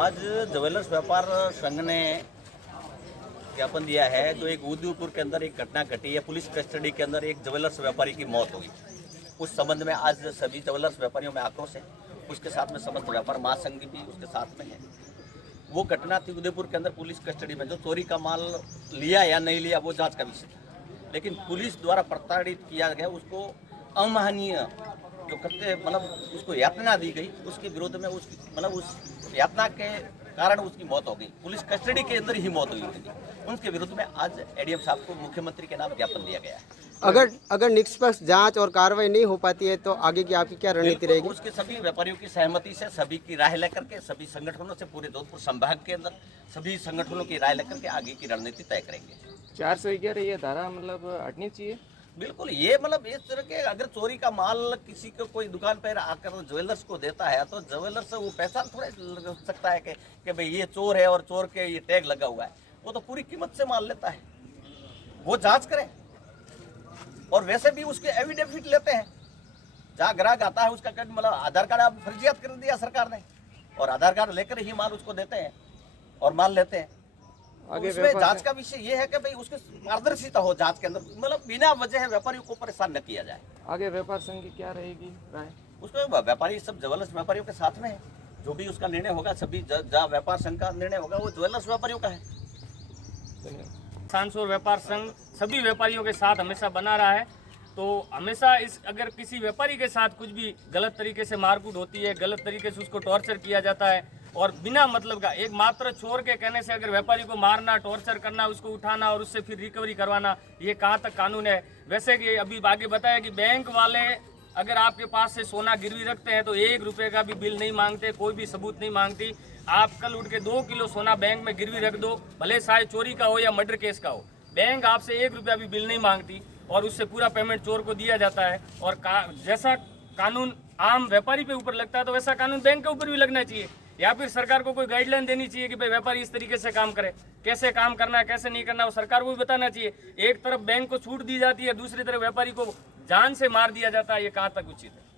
आज ज्वेलर्स व्यापार संघ ने ज्ञापन दिया है। जो एक उदयपुर के अंदर एक घटना घटी है, पुलिस कस्टडी के अंदर एक ज्वेलर्स व्यापारी की मौत हुई। उस संबंध में आज सभी ज्वेलर्स व्यापारियों में आक्रोश है। उसके साथ में समस्त व्यापार महासंघ भी उसके साथ में है। वो घटना थी उदयपुर के अंदर पुलिस कस्टडी में। जो चोरी का माल लिया या नहीं लिया वो जांच का विषय था, लेकिन पुलिस द्वारा प्रताड़ित किया गया, उसको अमाननीय जो करते मतलब उसको यातना दी गई, उसके विरोध में उस यातना के कारण उसकी मौत हो गई। पुलिस कस्टडी के अंदर ही मौत हुई थी। उनके विरुद्ध में आज एडीएम साहब को मुख्यमंत्री के नाम ज्ञापन दिया गया है। अगर निष्पक्ष जांच और कार्रवाई नहीं हो पाती है तो आगे की आपकी क्या रणनीति रहेगी? उसके सभी व्यापारियों की सहमति से, सभी की राय लेकर के, सभी संगठनों से, पूरे जोधपुर संभाग के अंदर सभी संगठनों की राय लेकर के आगे की रणनीति तय करेंगे। 411 ये धारा हटनी चाहिए। बिल्कुल, ये इस तरह के अगर चोरी का माल किसी को कोई दुकान पर आकर ज्वेलर्स को देता है तो ज्वेलर्स वो पहचान थोड़ा लग सकता है कि भाई ये चोर है और चोर के ये टैग लगा हुआ है। वो तो पूरी कीमत से माल लेता है। वो जांच करें, और वैसे भी उसके एविडेविट लेते हैं। जहाँ ग्राहक आता है उसका आधार कार्ड आप फर्जियात कर दिया सरकार ने, और आधार कार्ड लेकर ही माल उसको देते हैं और माल लेते हैं। आगे उसमें जांच का विषय ये है कि भाई उसके पारदर्शिता हो जांच के अंदर, बिना वजह व्यापारियों को परेशान न किया जाए। आगे व्यापार संघ की क्या रहेगी राय? उसको व्यापारी सब ज्वेलर्स व्यापारियों के साथ में है। जो भी उसका निर्णय होगा, सभी जहाँ व्यापार संघ का निर्णय होगा वो ज्वेलर्स व्यापारियों का है। सांसोर व्यापार संघ सभी व्यापारियों के साथ हमेशा बना रहा है। तो हमेशा अगर किसी व्यापारी के साथ कुछ भी गलत तरीके से मारकूट होती है, गलत तरीके से उसको टॉर्चर किया जाता है, और बिना मतलब का एक मात्र चोर के कहने से अगर व्यापारी को मारना, टॉर्चर करना, उसको उठाना और उससे फिर रिकवरी करवाना, ये कहाँ तक कानून है? वैसे कि अभी आगे बताया कि बैंक वाले अगर आपके पास से सोना गिरवी रखते हैं तो 1 रुपये का भी बिल नहीं मांगते, कोई भी सबूत नहीं मांगती। आप कल उठ के 2 किलो सोना बैंक में गिरवी रख दो, भले चाहे चोरी का हो या मर्डर केस का हो, बैंक आपसे 1 रुपया भी बिल नहीं मांगती और उससे पूरा पेमेंट चोर को दिया जाता है। और जैसा कानून आम व्यापारी पे ऊपर लगता है तो वैसा कानून बैंक के ऊपर भी लगना चाहिए, या फिर सरकार को कोई गाइडलाइन देनी चाहिए कि भाई व्यापारी इस तरीके से काम करे, कैसे काम करना है, कैसे नहीं करना, वो सरकार को भी बताना चाहिए। एक तरफ बैंक को छूट दी जाती है, दूसरी तरफ व्यापारी को जान से मार दिया जाता है। ये कहाँ तक उचित है?